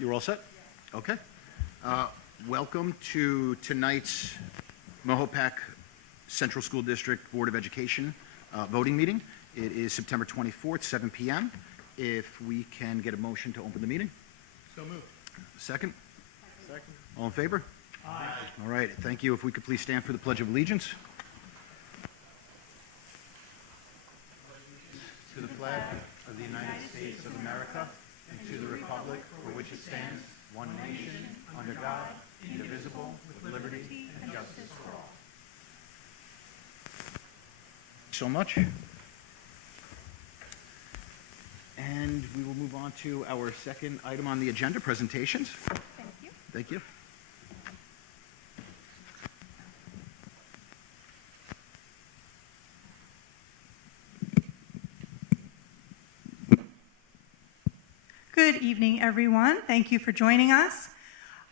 You're all set? Okay. Welcome to tonight's Mahopac Central School District Board of Education voting meeting. It is September 24th, 7 p.m. If we can get a motion to open the meeting. So moved. Second? Second. All in favor? Aye. All right. Thank you. If we could please stand for the Pledge of Allegiance. To the flag of the United States of America and to the republic for which it stands, one nation, under God, indivisible, with liberty and justice for all. So much. And we will move on to our second item on the agenda, presentations. Thank you. Thank you. Good evening, everyone. Thank you for joining us.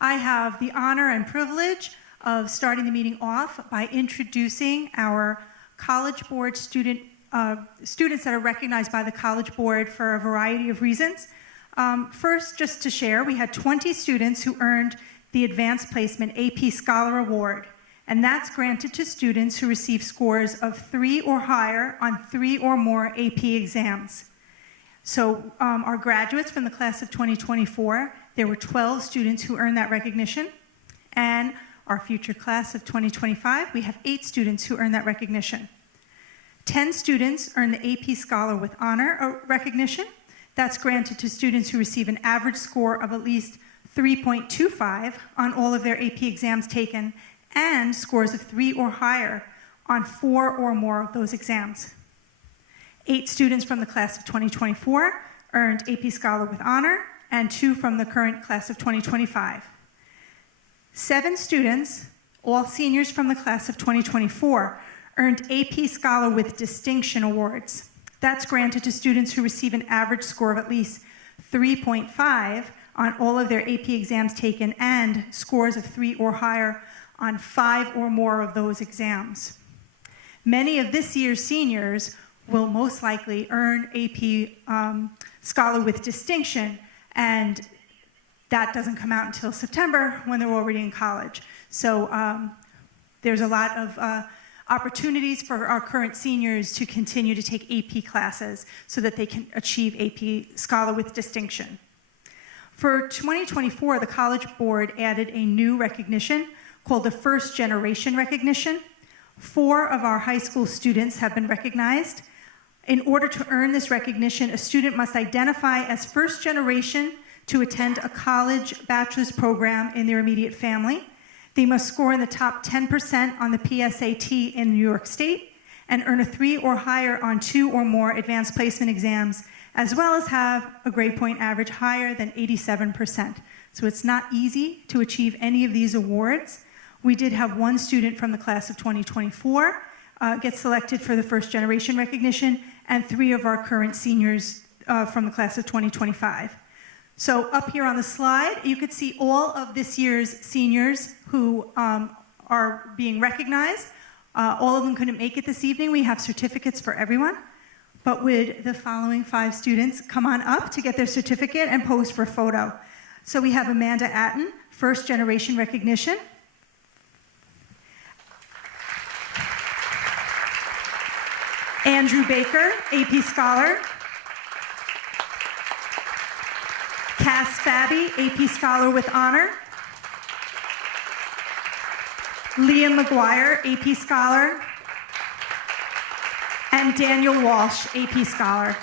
I have the honor and privilege of starting the meeting off by introducing our College Board students that are recognized by the College Board for a variety of reasons. First, just to share, we had 20 students who earned the Advanced Placement AP Scholar Award, and that's granted to students who receive scores of 3 or higher on 3 or more AP exams. So our graduates from the class of 2024, there were 12 students who earned that recognition, and our future class of 2025, we have 8 students who earned that recognition. 10 students earned the AP Scholar with Honor recognition. That's granted to students who receive an average score of at least 3.25 on all of their AP exams taken and scores of 3 or higher on 4 or more of those exams. 8 students from the class of 2024 earned AP Scholar with Honor, and 2 from the current class of 2025. 7 students, all seniors from the class of 2024, earned AP Scholar with Distinction Awards. That's granted to students who receive an average score of at least 3.5 on all of their AP exams taken and scores of 3 or higher on 5 or more of those exams. Many of this year's seniors will most likely earn AP Scholar with Distinction, and that doesn't come out until September when they're already in college. So there's a lot of opportunities for our current seniors to continue to take AP classes so that they can achieve AP Scholar with Distinction. For 2024, the College Board added a new recognition called the First Generation Recognition. 4 of our high school students have been recognized. In order to earn this recognition, a student must identify as first generation to attend a college bachelor's program in their immediate family. They must score in the top 10% on the PSAT in New York State and earn a 3 or higher on 2 or more advanced placement exams, as well as have a grade point average higher than 87%. So it's not easy to achieve any of these awards. We did have 1 student from the class of 2024 get selected for the first generation recognition, and 3 of our current seniors from the class of 2025. So up here on the slide, you could see all of this year's seniors who are being recognized. All of them couldn't make it this evening. We have certificates for everyone. But would the following 5 students come on up to get their certificate and pose for a photo? So we have Amanda Atten, first generation recognition. Andrew Baker, AP Scholar. Cass Fabi, AP Scholar with Honor. Liam McGuire, AP Scholar. And Daniel Walsh, AP Scholar.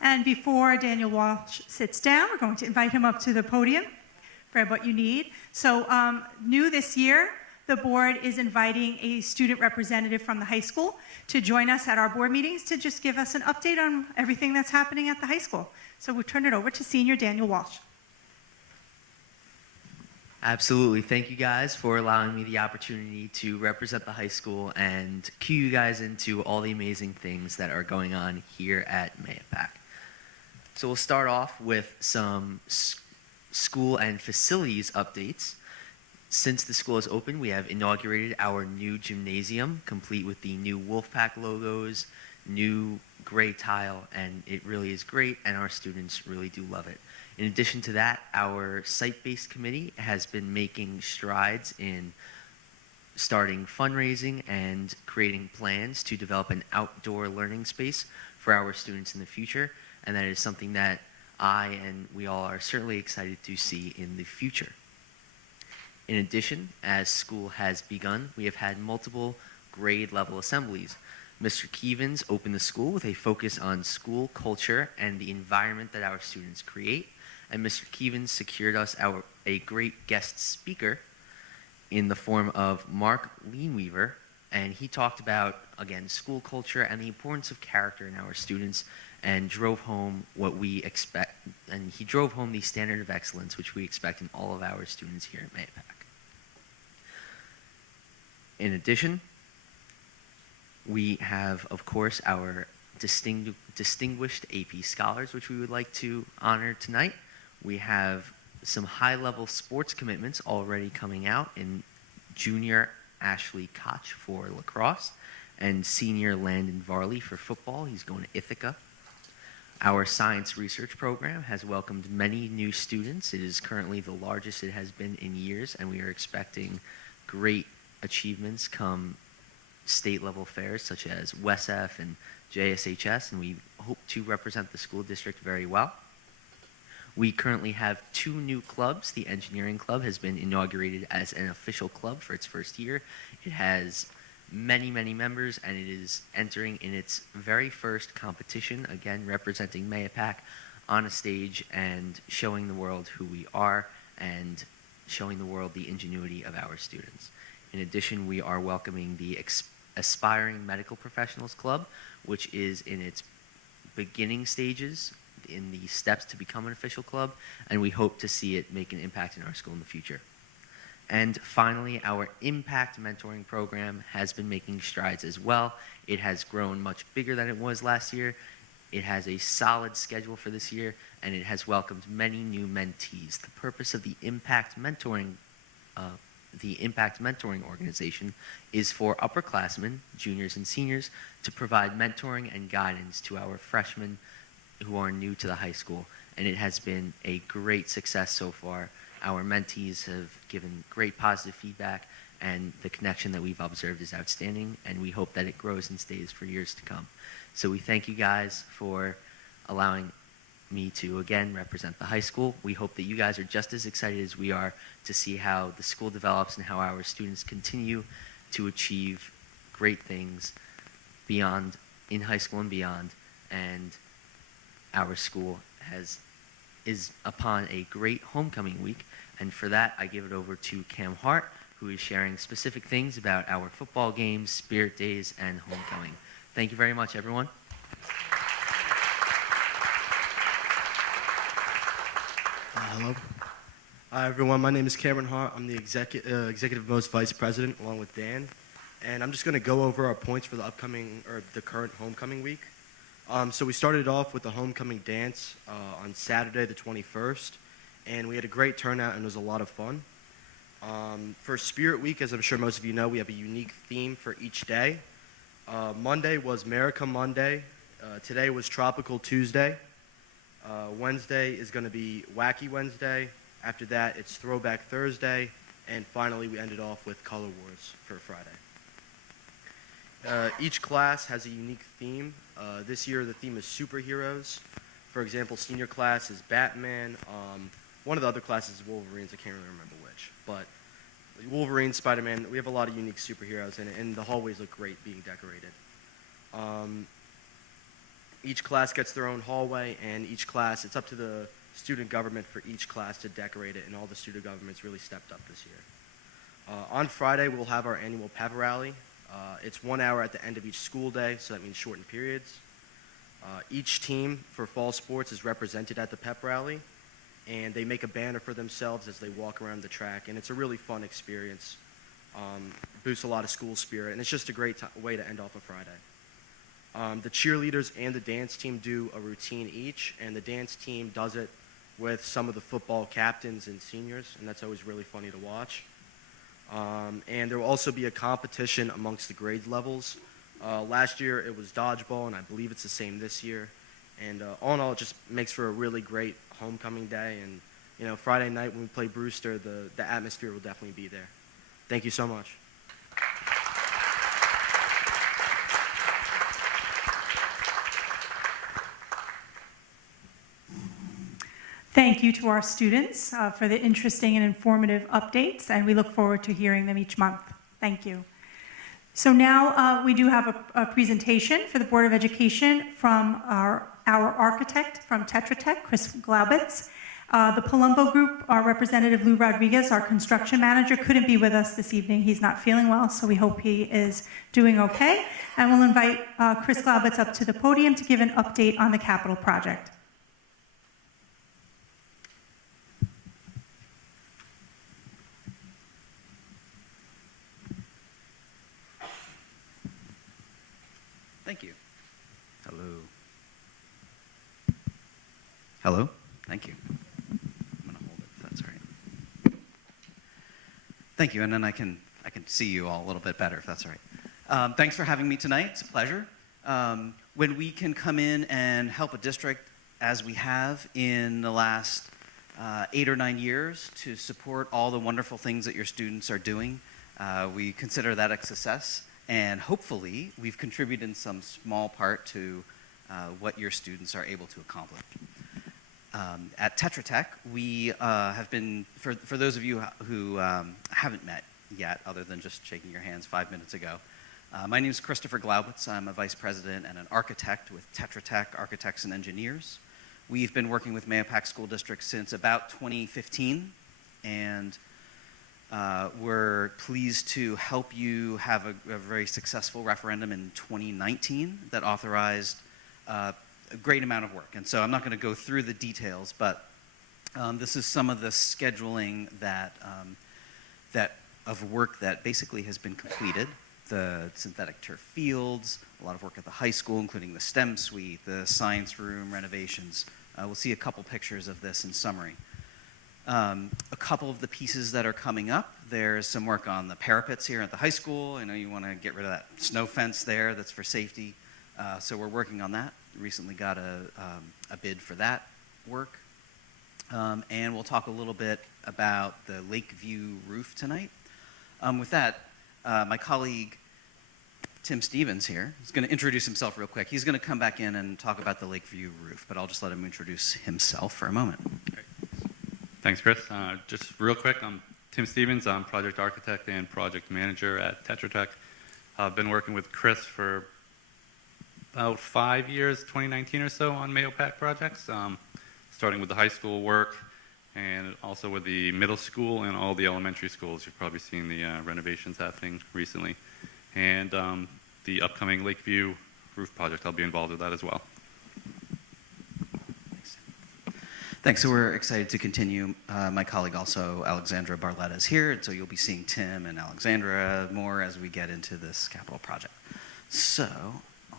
And before Daniel Walsh sits down, we're going to invite him up to the podium, grab what you need. So new this year, the board is inviting a student representative from the high school to join us at our board meetings to just give us an update on everything that's happening at the high school. So we'll turn it over to Senior Daniel Walsh. Absolutely. Thank you guys for allowing me the opportunity to represent the high school and cue you guys into all the amazing things that are going on here at Mahopac. So we'll start off with some school and facilities updates. Since the school is open, we have inaugurated our new gymnasium, complete with the new Wolfpack logos, new gray tile, and it really is great, and our students really do love it. In addition to that, our site-based committee has been making strides in starting fundraising and creating plans to develop an outdoor learning space for our students in the future, and that is something that I and we all are certainly excited to see in the future. In addition, as school has begun, we have had multiple grade level assemblies. Mr. Keevans opened the school with a focus on school culture and the environment that our students create. And Mr. Keevans secured us a great guest speaker in the form of Mark Leanweaver, and he talked about, again, school culture and the importance of character in our students, and drove home what we expect, and he drove home the standard of excellence which we expect in all of our students here at Mahopac. In addition, we have, of course, our distinguished AP scholars, which we would like to honor tonight. We have some high-level sports commitments already coming out in junior Ashley Koch for lacrosse and senior Landon Varley for football. He's going to Ithaca. Our science research program has welcomed many new students. It is currently the largest it has been in years, and we are expecting great achievements come state-level fairs such as WESF and JSHS, and we hope to represent the school district very well. We currently have 2 new clubs. The engineering club has been inaugurated as an official club for its first year. It has many, many members, and it is entering in its very first competition, again representing Mahopac on a stage and showing the world who we are and showing the world the ingenuity of our students. In addition, we are welcoming the Aspiring Medical Professionals Club, which is in its beginning stages in the steps to become an official club, and we hope to see it make an impact in our school in the future. And finally, our Impact Mentoring Program has been making strides as well. It has grown much bigger than it was last year. It has a solid schedule for this year, and it has welcomed many new mentees. The purpose of the Impact Mentoring organization is for upperclassmen, juniors and seniors, to provide mentoring and guidance to our freshmen who are new to the high school, and it has been a great success so far. Our mentees have given great positive feedback, and the connection that we've observed is outstanding, and we hope that it grows and stays for years to come. So we thank you guys for allowing me to, again, represent the high school. We hope that you guys are just as excited as we are to see how the school develops and how our students continue to achieve great things beyond, in high school and beyond, and our school is upon a great homecoming week, and for that I give it over to Cam Hart, who is sharing specific things about our football games, spirit days, and homecoming. Thank you very much, everyone. Hello. Hi, everyone. My name is Cameron Hart. I'm the Executive Most Vice President, along with Dan, and I'm just going to go over our points for the current homecoming week. So we started off with the homecoming dance on Saturday the 21st, and we had a great turnout and it was a lot of fun. For Spirit Week, as I'm sure most of you know, we have a unique theme for each day. Monday was America Monday. Today was Tropical Tuesday. Wednesday is going to be Wacky Wednesday. After that, it's Throwback Thursday. And finally, we ended off with Color Wars for Friday. Each class has a unique theme. This year, the theme is superheroes. For example, senior class is Batman. One of the other classes is Wolverines. I can't really remember which. But Wolverine, Spider-Man, we have a lot of unique superheroes in it, and the hallways look great being decorated. Each class gets their own hallway, and each class, it's up to the student government for each class to decorate it, and all the student governments really stepped up this year. On Friday, we'll have our annual pep rally. It's 1 hour at the end of each school day, so that means shortened periods. Each team for fall sports is represented at the pep rally, and they make a banner for themselves as they walk around the track, and it's a really fun experience. Boosts a lot of school spirit, and it's just a great way to end off a Friday. The cheerleaders and the dance team do a routine each, and the dance team does it with some of the football captains and seniors, and that's always really funny to watch. And there will also be a competition amongst the grade levels. Last year it was dodgeball, and I believe it's the same this year. And all in all, it just makes for a really great homecoming day. And you know, Friday night when we play Brewster, the atmosphere will definitely be there. Thank you so much. Thank you to our students for the interesting and informative updates, and we look forward to hearing them each month. Thank you. So now we do have a presentation for the Board of Education from our architect from Tetra Tech, Chris Glaubitz. The Palumbo Group, our representative Lou Rodriguez, our construction manager, couldn't be with us this evening. He's not feeling well, so we hope he is doing okay. And we'll invite Chris Glaubitz up to the podium to give an update on the capital project. Thank you. Hello. Hello. Thank you. I'm going to hold it if that's all right. Thank you, and then I can see you all a little bit better if that's all right. Thanks for having me tonight. It's a pleasure. When we can come in and help a district, as we have in the last 8 or 9 years, to support all the wonderful things that your students are doing, we consider that a success. And hopefully, we've contributed in some small part to what your students are able to accomplish. At Tetra Tech, we have been, for those of you who haven't met yet, other than just shaking your hands 5 minutes ago, my name is Christopher Glaubitz. I'm a vice president and an architect with Tetra Tech Architects and Engineers. We've been working with Mahopac School District since about 2015, and we're pleased to help you have a very successful referendum in 2019 that authorized a great amount of work. And so I'm not going to go through the details, but this is some of the scheduling that of work that basically has been completed. The synthetic turf fields, a lot of work at the high school, including the STEM suite, the science room renovations. We'll see a couple pictures of this in summary. A couple of the pieces that are coming up, there's some work on the parapets here at the high school. I know you want to get rid of that snow fence there that's for safety. So we're working on that. Recently got a bid for that work. And we'll talk a little bit about the Lakeview roof tonight. With that, my colleague Tim Stevens here is going to introduce himself real quick. He's going to come back in and talk about the Lakeview roof, but I'll just let him introduce himself for a moment. Okay. Thanks, Chris. Just real quick, I'm Tim Stevens. I'm project architect and project manager at Tetra Tech. I've been working with Chris for about 5 years, 2019 or so, on Mahopac projects, starting with the high school work and also with the middle school and all the elementary schools. You've probably seen the renovations happening recently. And the upcoming Lakeview roof project, I'll be involved with that as well. Thanks. So we're excited to continue. My colleague also, Alexandra Barletta, is here, and so you'll be seeing Tim and Alexandra more as we get into this capital project. So I'll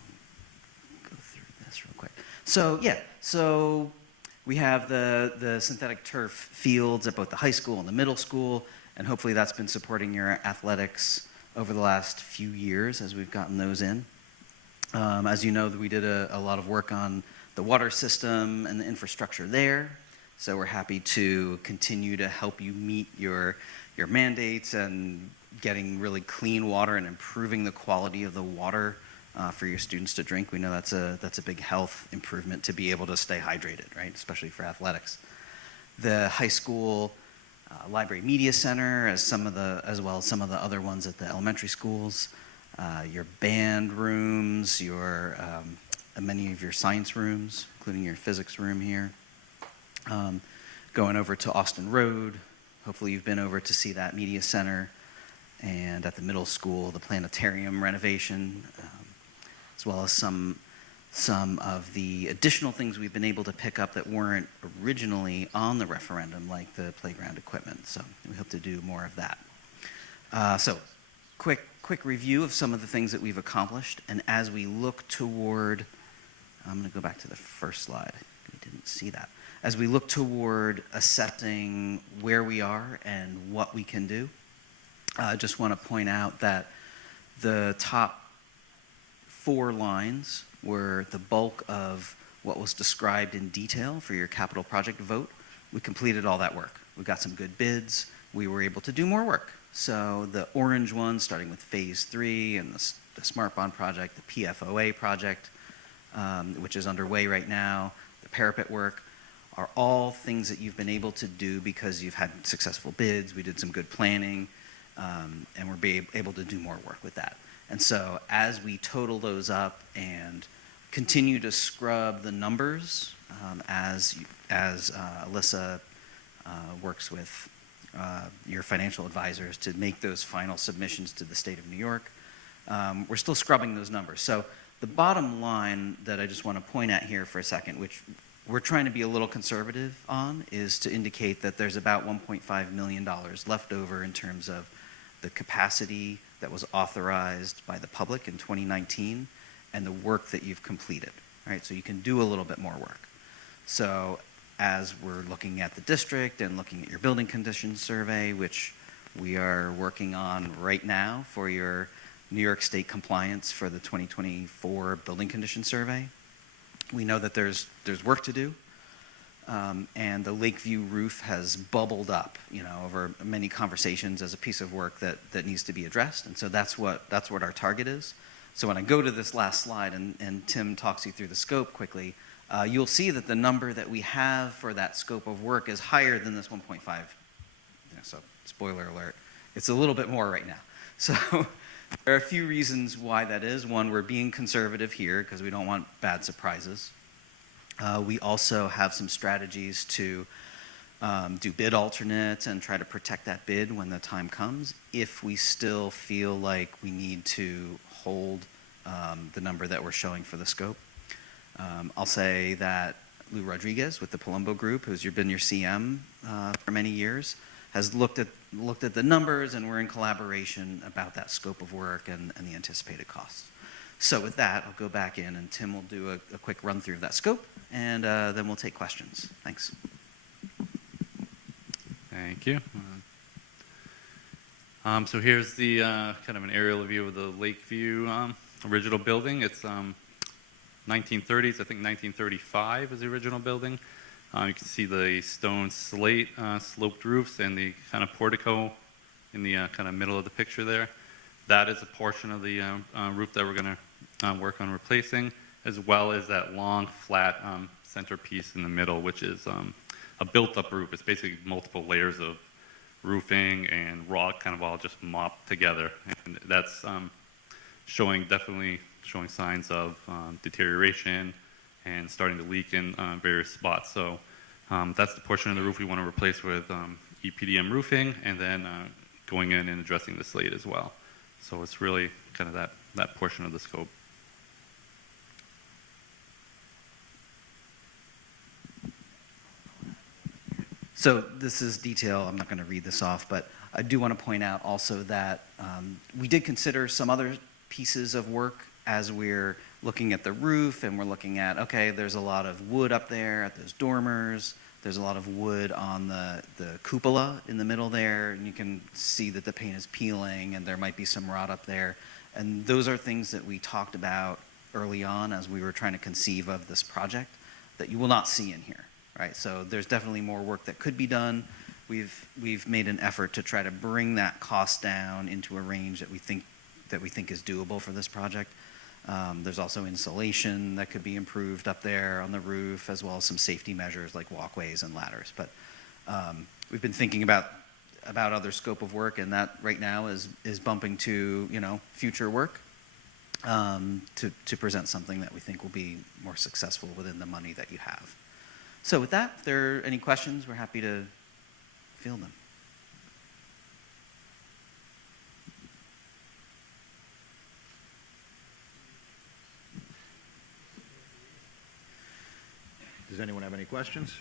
go through this real quick. So we have the synthetic turf fields at both the high school and the middle school, and hopefully that's been supporting your athletics over the last few years as we've gotten those in. As you know, we did a lot of work on the water system and the infrastructure there. So we're happy to continue to help you meet your mandates and getting really clean water and improving the quality of the water for your students to drink. We know that's a big health improvement to be able to stay hydrated, right? Especially for athletics. The high school library media center, as well as some of the other ones at the elementary schools, your band rooms, your many of your science rooms, including your physics room here. Going over to Austin Road. Hopefully you've been over to see that media center, and at the middle school, the planetarium renovation, as well as some of the additional things we've been able to pick up that weren't originally on the referendum, like the playground equipment. So we hope to do more of that. So quick review of some of the things that we've accomplished, and as we look toward, I'm going to go back to the first slide. We didn't see that. As we look toward assessing where we are and what we can do, I just want to point out that the top 4 lines were the bulk of what was described in detail for your capital project vote. We completed all that work. We got some good bids. We were able to do more work. So the orange ones, starting with phase 3 and the Smart Bond project, the PFOA project, which is underway right now, the parapet work, are all things that you've been able to do because you've had successful bids. We did some good planning, and we're able to do more work with that. And so as we total those up and continue to scrub the numbers, as Alyssa works with your financial advisors to make those final submissions to the state of New York, we're still scrubbing those numbers. So the bottom line that I just want to point at here for a second, which we're trying to be a little conservative on, is to indicate that there's about $1.5 million left over in terms of the capacity that was authorized by the public in 2019 and the work that you've completed, right? So you can do a little bit more work. So as we're looking at the district and looking at your building conditions survey, which we are working on right now for your New York State compliance for the 2024 building condition survey, we know that there's work to do, and the Lakeview roof has bubbled up, over many conversations as a piece of work that needs to be addressed, and so that's what our target is. So when I go to this last slide and Tim talks you through the scope quickly, you'll see that the number that we have for that scope of work is higher than this 1.5. So spoiler alert, it's a little bit more right now. So there are a few reasons why that is. One, we're being conservative here because we don't want bad surprises. We also have some strategies to do bid alternates and try to protect that bid when the time comes, if we still feel like we need to hold the number that we're showing for the scope. I'll say that Lou Rodriguez with the Palumbo Group, who's been your CM for many years, has looked at the numbers, and we're in collaboration about that scope of work and the anticipated costs. So with that, I'll go back in, and Tim will do a quick run through of that scope, and then we'll take questions. Thanks. Thank you. So here's the kind of an aerial view of the Lakeview original building. It's 1930s, I think 1935 is the original building. You can see the stone slate sloped roofs and the kind of portico in the kind of middle of the picture there. That is a portion of the roof that we're going to work on replacing, as well as that long flat centerpiece in the middle, which is a built-up roof. It's basically multiple layers of roofing and rock kind of all just mopped together. And that's definitely showing signs of deterioration and starting to leak in various spots. So that's the portion of the roof we want to replace with EPDM roofing, and then going in and addressing the slate as well. So it's really kind of that portion of the scope. So this is detail. I'm not going to read this off, but I do want to point out also that we did consider some other pieces of work as we're looking at the roof, and we're looking at, okay, there's a lot of wood up there at those dormers. There's a lot of wood on the cupola in the middle there, and you can see that the paint is peeling, and there might be some rot up there. And those are things that we talked about early on as we were trying to conceive of this project that you will not see in here, right? So there's definitely more work that could be done. We've made an effort to try to bring that cost down into a range that we think is doable for this project. There's also insulation that could be improved up there on the roof, as well as some safety measures like walkways and ladders. But we've been thinking about other scope of work, and that right now is bumping to future work. to present something that we think will be more successful within the money that you have. So with that, if there are any questions, we're happy to field them. Does anyone have any questions?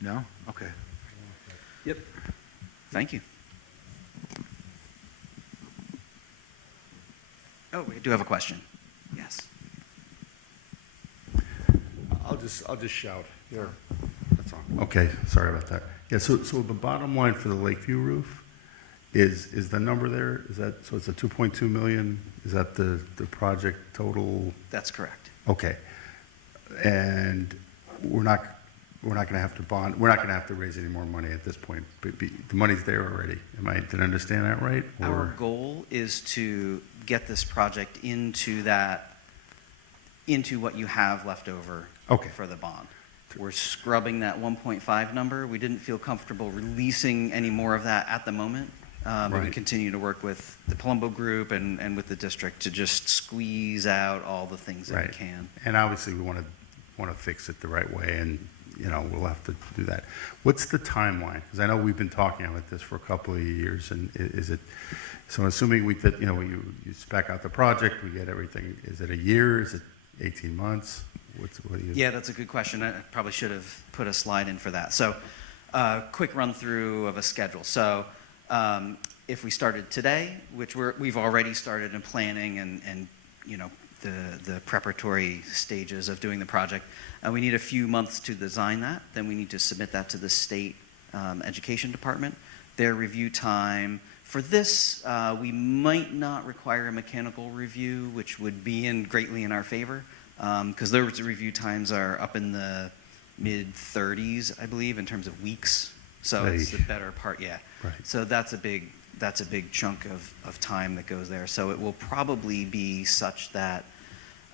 No? Okay. Yep. Thank you. Oh, we do have a question. Yes. I'll just shout here. That's all. Okay, sorry about that. Yeah, so the bottom line for the Lakeview roof is the number there, is that, so it's a 2.2 million? Is that the project total? That's correct. Okay. And we're not gonna have to bond, we're not gonna have to raise any more money at this point. The money's there already. Did I understand that right? Our goal is to get this project into what you have left over Okay. for the bond. We're scrubbing that 1.5 number. We didn't feel comfortable releasing any more of that at the moment. But we Right. continue to work with the Palumbo group and with the district to just squeeze out all the things that we Right. can. And obviously, we want to fix it the right way, and, we'll have to do that. What's the timeline? Because I know we've been talking about this for a couple of years, and is it, so assuming you spec out the project, we get everything, is it a year, is it 18 months? What do you? Yeah, that's a good question. I probably should have put a slide in for that. So, quick run through of a schedule. So, if we started today, which we've already started in planning and the preparatory stages of doing the project, we need a few months to design that. Then we need to submit that to the state education department. Their review time for this, we might not require a mechanical review, which would be greatly in our favor, because their review times are up in the mid-30s, I believe, in terms of weeks. So it's the better part, yeah. Right. So that's a big chunk of time that goes there. So it will probably be such that,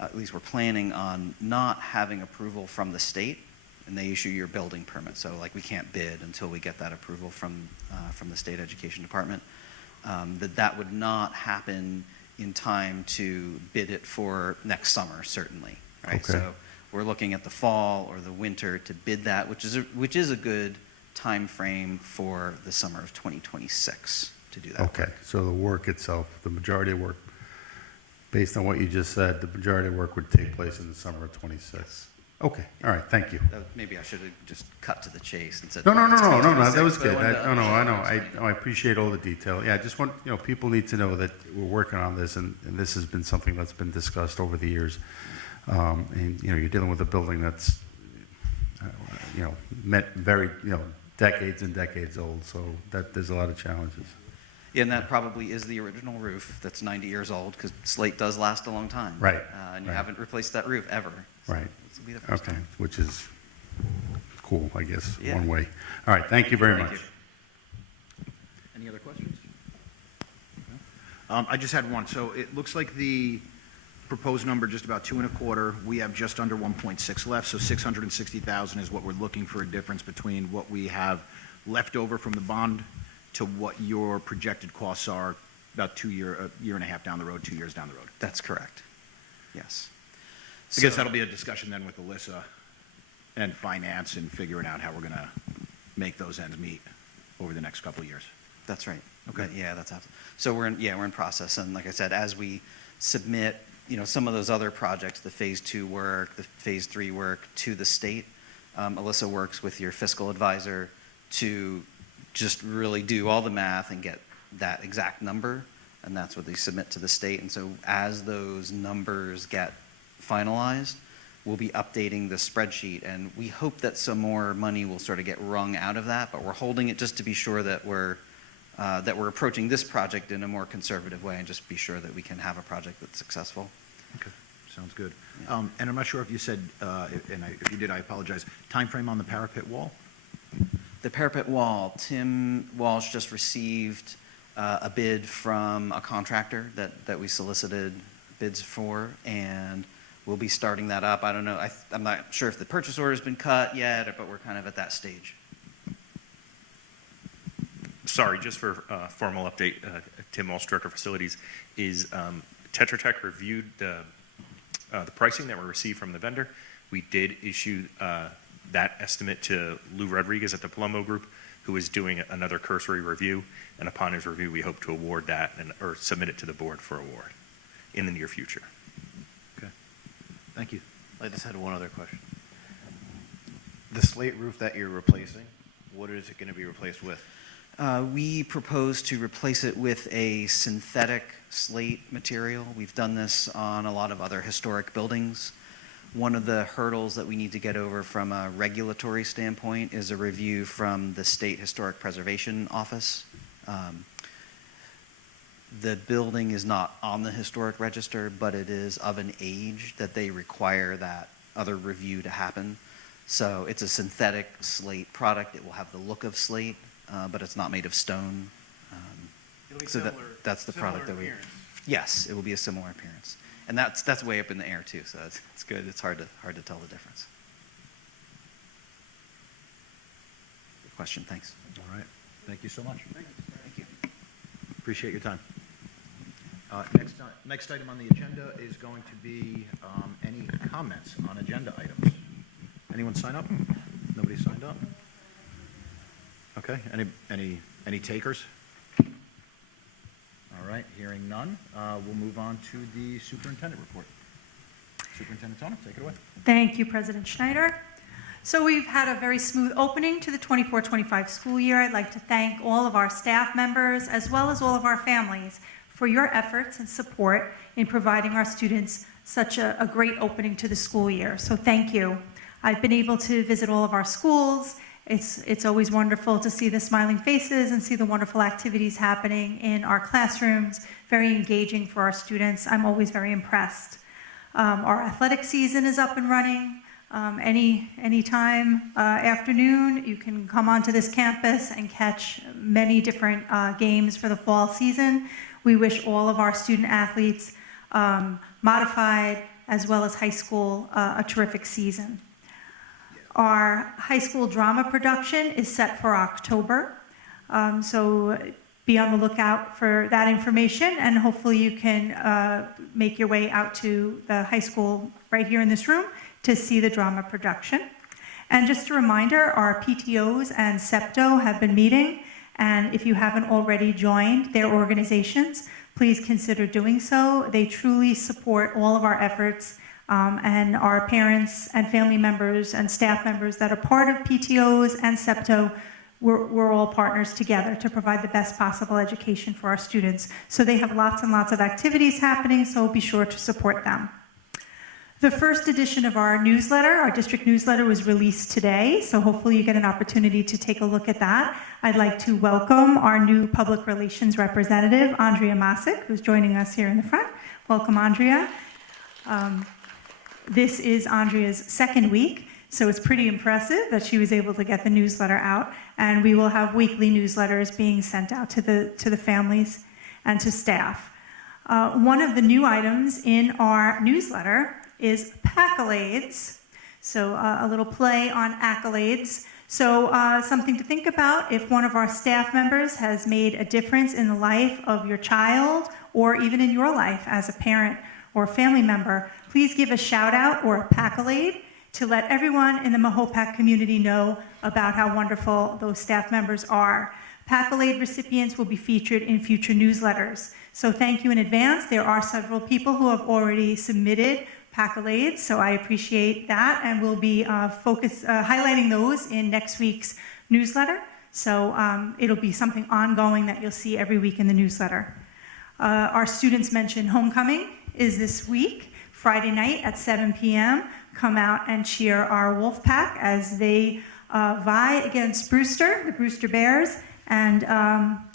at least we're planning on not having approval from the state, and they issue your building permit. So like we can't bid until we get that approval from the state education department. That would not happen in time to bid it for next summer, certainly. Right. Okay. So we're looking at the fall or the winter to bid that, which is a good time frame for the summer of 2026 to do that. Okay, so the work itself, the majority of work, based on what you just said, the majority of work would take place in the summer of '26. Okay, all right, thank you. Maybe I should have just cut to the chase and said. No, that was 2026, good. but I wanted to- I know. I appreciate all the detail. Yeah, I just want, people need to know that we're working on this, and this has been something that's been discussed over the years. And, you're dealing with a building that's, very, decades and decades old, so that there's a lot of challenges. Yeah, and that probably is the original roof that's 90 years old, because slate does last a long time. Right, And you right. haven't replaced that roof ever. So Right. This will be the first Okay, time. which is cool, I guess, Yeah. one way. All right, thank you very Thank much. you. Any other questions? I just had one. So it looks like the proposed number, just about 2.25. We have just under 1.6 left, so 660,000 is what we're looking for, a difference between what we have left over from the bond to what your projected costs are about a year and a half down the road, 2 years down the road. That's correct. Yes. I guess So- that'll be a discussion then with Alyssa and finance and figuring out how we're going to make those ends meet over the next couple of years. That's right. Okay. Yeah, that's absolutely. So we're in process, and like I said, as we submit, some of those other projects, the phase 2 work, the phase 3 work to the state, Alyssa works with your fiscal advisor to just really do all the math and get that exact number, and that's what they submit to the state. And so as those numbers get finalized, we'll be updating the spreadsheet, and we hope that some more money will sort of get wrung out of that, but we're holding it just to be sure that we're approaching this project in a more conservative way and just be sure that we can have a project that's successful. Okay, sounds good. Yeah. And I'm not sure if you said, if you did, I apologize, timeframe on the parapet wall? The parapet wall, Tim Walsh just received a bid from a contractor that we solicited bids for, and we'll be starting that up. I don't know, I'm not sure if the purchase order's been cut yet, but we're kind of at that stage. sorry, just for formal update, Tim Walsh, Director of Facilities, is Tetra Tech reviewed the pricing that we received from the vendor. We did issue that estimate to Lou Rodriguez at the Palumbo Group, who is doing another cursory review, and upon his review, we hope to award that or submit it to the board for award in the near future. Okay. Thank you. I just had one other question. The slate roof that you're replacing, what is it going to be replaced with? We propose to replace it with a synthetic slate material. We've done this on a lot of other historic buildings. One of the hurdles that we need to get over from a regulatory standpoint is a review from the State Historic Preservation Office. The building is not on the historic register, but it is of an age that they require that other review to happen. So it's a synthetic slate product. It will have the look of slate, but it's not made of stone. It'll be So similar, that's the product that we. appearance. Yes, it will be a similar appearance, and that's way up in the air too. So it's good. It's hard to tell the difference. Good question. Thanks. All right. Thank you so much. Thank you. Appreciate your time. Next item on the agenda is going to be any comments on agenda items. Anyone sign up? Nobody signed up? Okay. Any takers? All right. Hearing none, we'll move on to the superintendent report. Superintendent Tona, take it away. Thank you, President Schneider. So we've had a very smooth opening to the 24-25 school year. I'd like to thank all of our staff members as well as all of our families for your efforts and support in providing our students such a great opening to the school year. So thank you. I've been able to visit all of our schools. It's always wonderful to see the smiling faces and see the wonderful activities happening in our classrooms. Very engaging for our students. I'm always very impressed. Our athletic season is up and running. Any time afternoon, you can come onto this campus and catch many different games for the fall season. We wish all of our student athletes, modified as well as high school, a terrific season. Our high school drama production is set for October, so be on the lookout for that information, and hopefully you can make your way out to the high school right here in this room to see the drama production. And just a reminder, our PTOs and SEPTO have been meeting, and if you haven't already joined their organizations, please consider doing so. They truly support all of our efforts, and our parents and family members and staff members that are part of PTOs and SEPTO, we're all partners together to provide the best possible education for our students. So they have lots and lots of activities happening, so be sure to support them. The first edition of our newsletter, our district newsletter, was released today, so hopefully you get an opportunity to take a look at that. I'd like to welcome our new public relations representative, Andrea Masick, who's joining us here in the front. Welcome, Andrea. This is Andrea's second week, so it's pretty impressive that she was able to get the newsletter out, and we will have weekly newsletters being sent out to the families and to staff. One of the new items in our newsletter is accolades. So a little play on accolades. So something to think about if one of our staff members has made a difference in the life of your child or even in your life as a parent or family member, please give a shout out or a accolade to let everyone in the Mahopac community know about how wonderful those staff members are. Accolade recipients will be featured in future newsletters. So thank you in advance. There are several people who have already submitted accolades, so I appreciate that, and we'll be highlighting those in next week's newsletter. So it'll be something ongoing that you'll see every week in the newsletter. Our students mentioned homecoming is this week, Friday night at 7 p.m. Come out and cheer our Wolfpack as they vie against Brewster, the Brewster Bears. And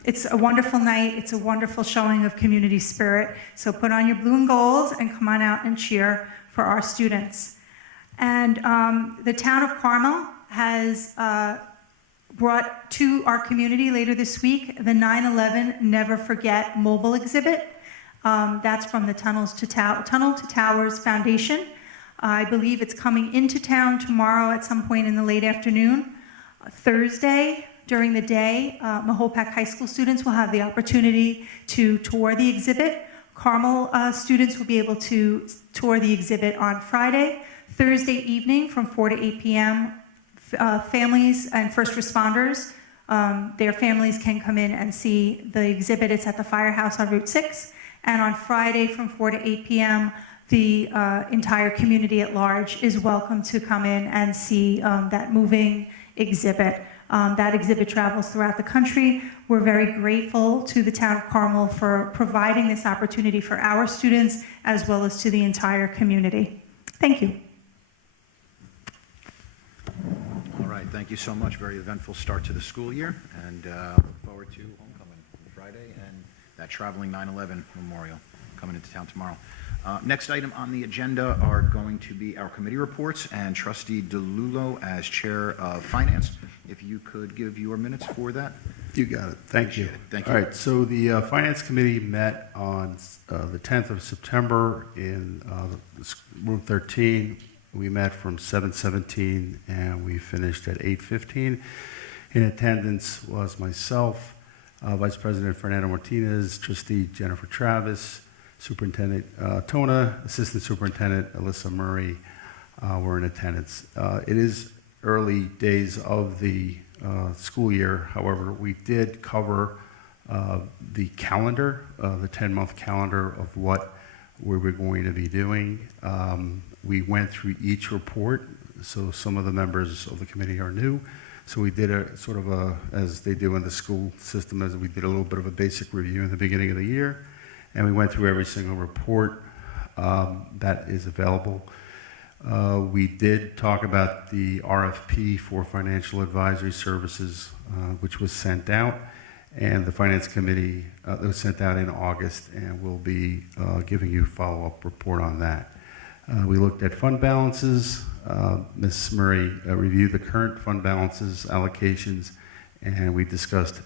it's a wonderful night. It's a wonderful showing of community spirit. So put on your blue and gold and come on out and cheer for our students. And the town of Carmel has brought to our community later this week the 9/11 Never Forget mobile exhibit. That's from the Tunnel to Towers Foundation. I believe it's coming into town tomorrow at some point in the late afternoon. Thursday, During the day, Mahopac High School students will have the opportunity to tour the exhibit. Carmel students will be able to tour the exhibit on Friday. Thursday evening from 4 to 8 p.m., families and first responders, their families can come in and see the exhibit. It's at the Firehouse on Route 6. And on Friday from 4 to 8 p.m., the entire community at large is welcome to come in and see that moving exhibit. That exhibit travels throughout the country. We're very grateful to the town of Carmel for providing this opportunity for our students as well as to the entire community. Thank you. All right, thank you so much. Very eventful start to the school year, and look forward to homecoming on Friday and that traveling 9/11 memorial coming into town tomorrow. Next item on the agenda are going to be our committee reports, and Trustee DeLullo as Chair of Finance. If you could give your minutes for that. You got it. Thank you. Appreciate it. Thank you. All right, so the Finance Committee met on the 10th of September in room 13. We met from 7:17 and we finished at 8:15. In attendance was myself, Vice President Fernando Martinez, Trustee Jennifer Travis, Superintendent Tona, Assistant Superintendent Alyssa Murray were in attendance. It is early days of the school year. However, we did cover the calendar, the 10-month calendar of what we were going to be doing. We went through each report, so some of the members of the committee are new. So we did a sort of a, as they do in the school system, as we did a little bit of a basic review in the beginning of the year. And we went through every single report that is available. We did talk about the RFP for financial advisory services, which was sent out, and the Finance Committee, that was sent out in August, and we'll be giving you a follow-up report on that. We looked at fund balances. Ms. Murray reviewed the current fund balances, allocations, and we discussed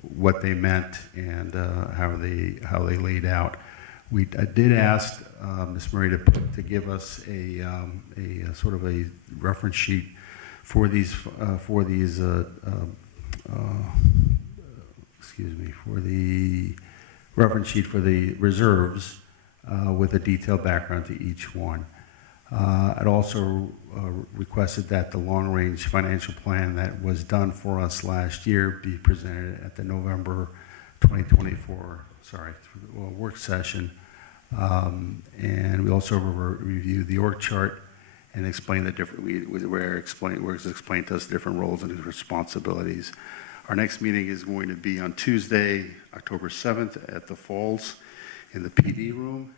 what they meant and how they laid out. I did ask Ms. Murray to give us a sort of a reference sheet for the reference sheet for the reserves with a detailed background to each one. I'd also requested that the long-range financial plan that was done for us last year be presented at the November 2024 work session. And we also reviewed the org chart and explained the different, where it's explained to us different roles and responsibilities. Our next meeting is going to be on Tuesday, October 7th at the Falls in the PD room.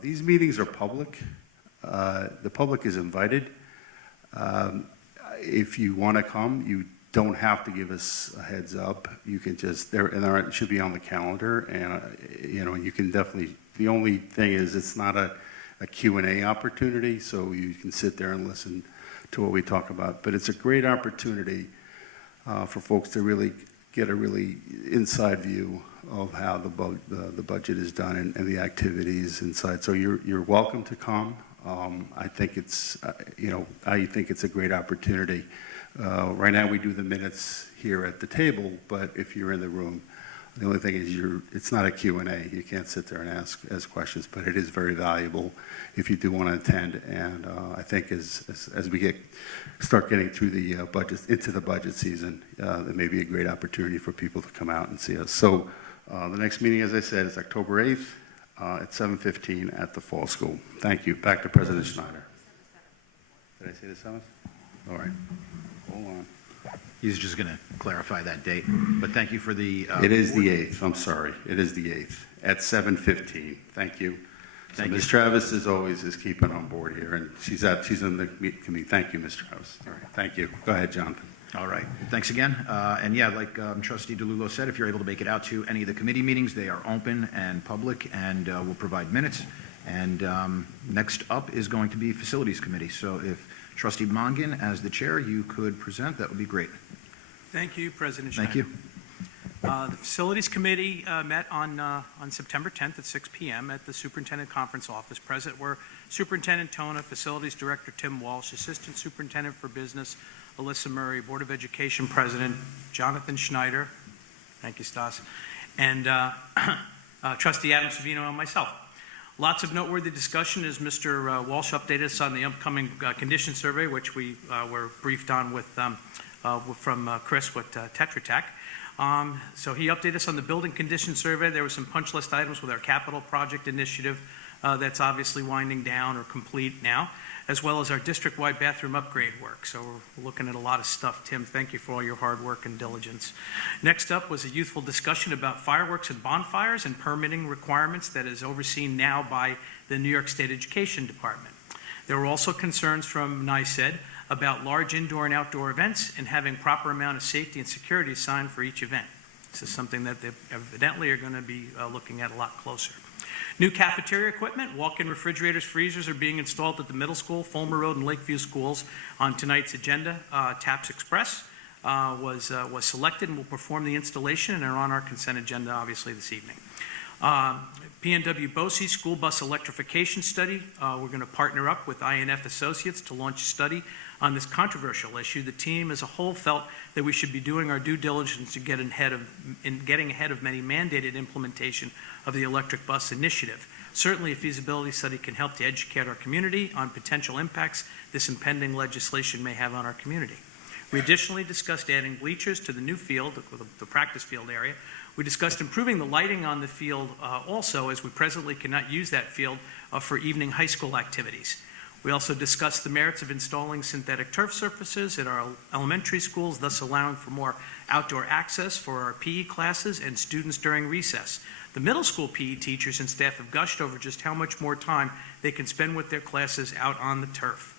These meetings are public. The public is invited. If you want to come, you don't have to give us a heads up. You can just, it should be on the calendar, and you can definitely, the only thing is it's not a Q&A opportunity, so you can sit there and listen to what we talk about. But it's a great opportunity for folks to really get a really inside view of how the budget is done and the activities inside. So you're welcome to come. I think it's a great opportunity. Right now we do the minutes here at the table, but if you're in the room, the only thing is it's not a Q&A. You can't sit there and ask questions, but it is very valuable if you do want to attend. And I think as we start getting through the into the budget season, there may be a great opportunity for people to come out and see us. So the next meeting, as I said, is October 8th at 7:15 at the Fall School. Thank you. Back to President Schneider. Did I say the 7th? All right. Hold on. He's just going to clarify that date, but thank you for the... It is the 8th, I'm sorry. It is the 8th at 7:15. Thank you. Thank Ms. you. Travis, as always, is keeping on board here, and she's in the committee. Thank you, Ms. Travis. All right, thank you. Go ahead, Jonathan. All right, thanks again. And yeah, like Trustee DeLullo said, if you're able to make it out to any of the committee meetings, they are open and public, and we'll provide minutes. And next up is going to be Facilities Committee. So if Trustee Mongan, as the chair, you could present, that would be great. Thank you, President Schneider. Thank you. The Facilities Committee met on September 10th at 6 p.m. at the Superintendent Conference Office. Present were Superintendent Tona, Facilities Director Tim Walsh, Assistant Superintendent for Business Alyssa Murray, Board of Education President, Jonathan Schneider, thank you, Stas, and Trustee Adam Savino and myself. Lots of noteworthy discussion as Mr. Walsh updated us on the upcoming condition survey, which we were briefed on with from Chris with Tetra Tech. So he updated us on the building condition survey. There were some punch list items with our capital project initiative that's obviously winding down or complete now, as well as our district-wide bathroom upgrade work. So we're looking at a lot of stuff. Tim, thank you for all your hard work and diligence. Next up was a youthful discussion about fireworks and bonfires and permitting requirements that is overseen now by the New York State Education Department. There were also concerns from NYSED about large indoor and outdoor events and having proper amount of safety and security assigned for each event. This is something that they evidently are going to be looking at a lot closer. New cafeteria equipment, walk-in refrigerators, freezers are being installed at the middle school, Fulmer Road, and Lakeview schools. On tonight's agenda, TAPS Express was selected and will perform the installation and are on our consent agenda, obviously, this evening. PNW BOE School Bus Electrification Study. We're going to partner up with INF Associates to launch a study on this controversial issue. The team as a whole felt that we should be doing our due diligence to get getting ahead of many mandated implementation of the electric bus initiative. Certainly a feasibility study can help to educate our community on potential impacts this impending legislation may have on our community. We additionally discussed adding bleachers to the new field, the practice field area. We discussed improving the lighting on the field also, as we presently cannot use that field for evening high school activities. We also discussed the merits of installing synthetic turf surfaces at our elementary schools, thus allowing for more outdoor access for our PE classes and students during recess. The middle school PE teachers and staff have gushed over just how much more time they can spend with their classes out on the turf.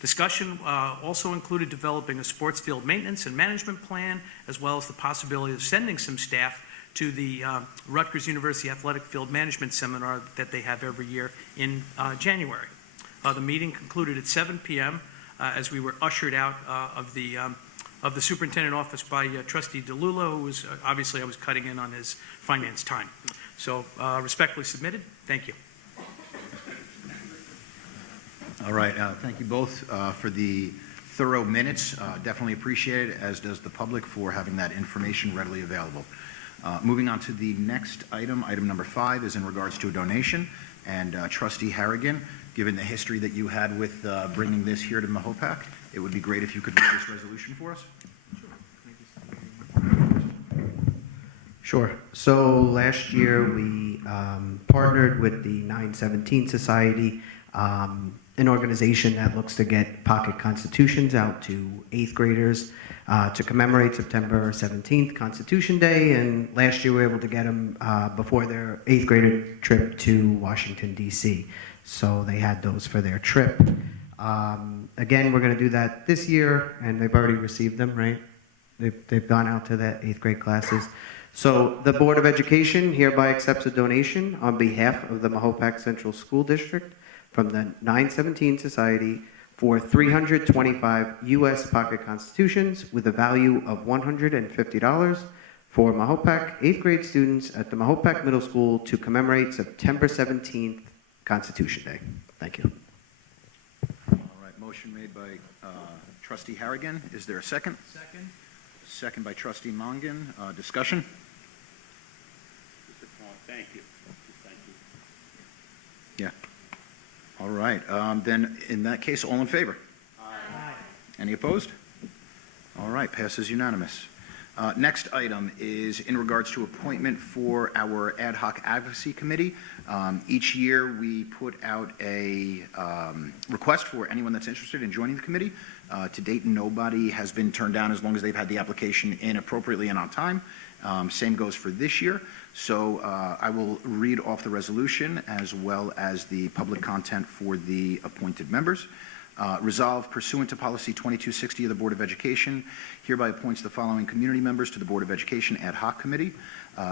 Discussion also included developing a sports field maintenance and management plan, as well as the possibility of sending some staff to the Rutgers University Athletic Field Management Seminar that they have every year in January. The meeting concluded at 7 p.m. As we were ushered out of the superintendent office by Trustee DeLulo, who was obviously I was cutting in on his finance time. So respectfully submitted. Thank you. All right, thank you both for the thorough minutes. Definitely appreciate it, as does the public, for having that information readily available. Moving on to the next item, item number 5 is in regards to a donation. And Trustee Harrigan, given the history that you had with bringing this here to Mahopac, it would be great if you could read this resolution for us. Sure. So last year we partnered with the 917 Society, an organization that looks to get pocket constitutions out to 8th graders to commemorate September 17th, Constitution Day. And last year we were able to get them before their 8th grader trip to Washington, D.C. So they had those for their trip. Again, we're going to do that this year, and they've already received them, right? They've gone out to the 8th grade classes. So the Board of Education hereby accepts a donation on behalf of the Mahopac Central School District from the 917 Society for 325 U.S. pocket constitutions with a value of $150 for Mahopac 8th grade students at the Mahopac Middle School to commemorate September 17th, Constitution Day. Thank you. All right, motion made by Trustee Harrigan. Is there a second? Second. Second by Trustee Mongan. Discussion? Thank you. Yeah. All right. Then, in that case, all in favor? Aye. Any opposed? All right, passes unanimous. Next item is in regards to appointment for our ad hoc advocacy committee. Each year we put out a request for anyone that's interested in joining the committee. To date, nobody has been turned down as long as they've had the application in appropriately and on time. Same goes for this year. So I will read off the resolution as well as the public content for the appointed members. Resolved pursuant to policy 2260 of the Board of Education, hereby appoints the following community members to the Board of Education Ad Hoc Committee.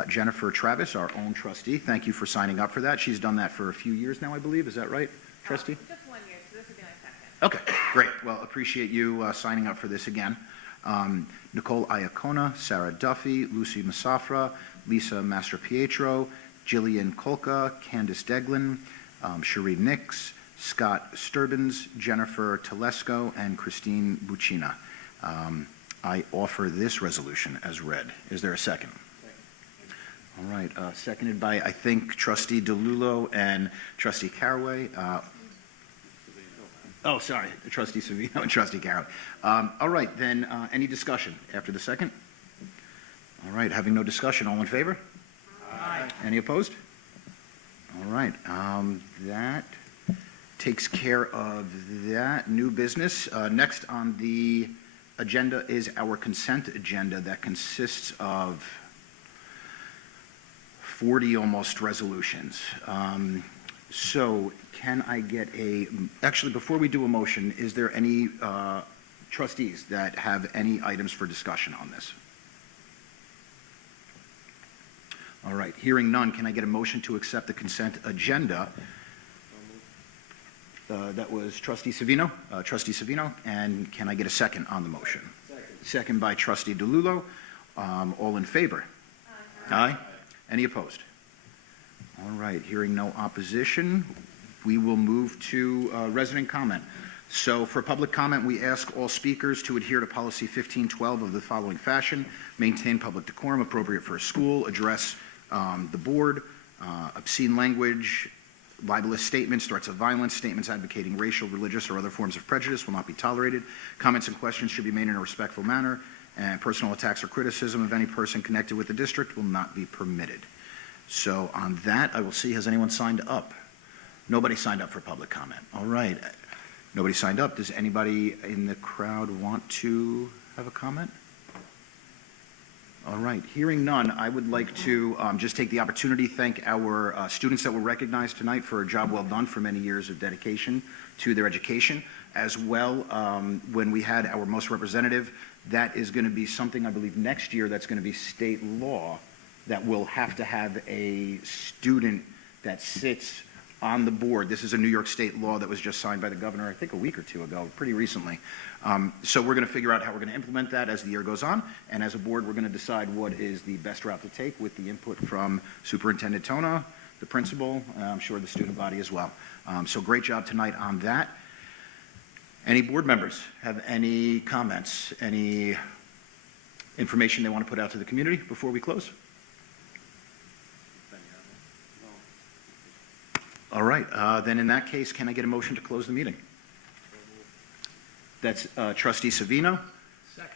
Jennifer Travis, our own trustee. Thank you for signing up for that. She's done that for a few years now, I believe. Is that right, trustee? Just 1 year, so this would be my second. Okay, great. Well, appreciate you signing up for this again. Nicole Iacona, Sarah Duffy, Lucy Masafra, Lisa Mastropietro, Jillian Kolka, Candice Deglin, Cherie Nix, Scott Sturbins, Jennifer Telesco, and Christine Buccina. I offer this resolution as read. Is there a second? All right, seconded by, I think, Trustee DeLullo and Trustee Caraway. Oh, sorry, Trustee Savino and Trustee Caraway. All right, then, any discussion after the second? All right, having no discussion, all in favor? Aye. Any opposed? All right, that takes care of that new business. Next on the agenda is our consent agenda that consists of 40 almost resolutions. So can I get actually, before we do a motion, is there any trustees that have any items for discussion on this? All right, hearing none, can I get a motion to accept the consent agenda? That was Trustee Savino. And can I get a second on the motion? Second by Trustee DeLullo. All in favor? Aye. Any opposed? All right, hearing no opposition, we will move to resident comment. So for public comment, we ask all speakers to adhere to policy 1512 of the following fashion: maintain public decorum appropriate for a school, address the board, obscene language, libelous statements, threats of violence, statements advocating racial, religious, or other forms of prejudice will not be tolerated. Comments and questions should be made in a respectful manner, and personal attacks or criticism of any person connected with the district will not be permitted. So on that, I will see, has anyone signed up? Nobody signed up for public comment. All right. Nobody signed up. Does anybody in the crowd want to have a comment? All right. Hearing none, I would like to just take the opportunity to thank our students that were recognized tonight for a job well done for many years of dedication to their education. As well, when we had our most representative, that is going to be something, I believe, next year that's going to be state law, that will have to have a student that sits on the board. This is a New York State law that was just signed by the governor, I think a week or two ago, pretty recently. So we're going to figure out how we're going to implement that as the year goes on. And as a board, we're going to decide what is the best route to take with the input from Superintendent Tona, the principal, and I'm sure the student body as well. So great job tonight on that. Any board members have any comments, any information they want to put out to the community before we close? All right, then in that case, can I get a motion to close the meeting? That's Trustee Savino.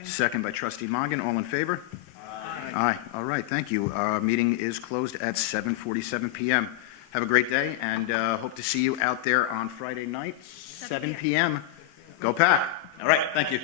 Second by Trustee Moggen. All in favor? Aye. Aye. All right, thank you. Meeting is closed at 7:47 p.m. Have a great day, and hope to see you out there on Friday night, 7 p.m. Go Pack. All right, thank you.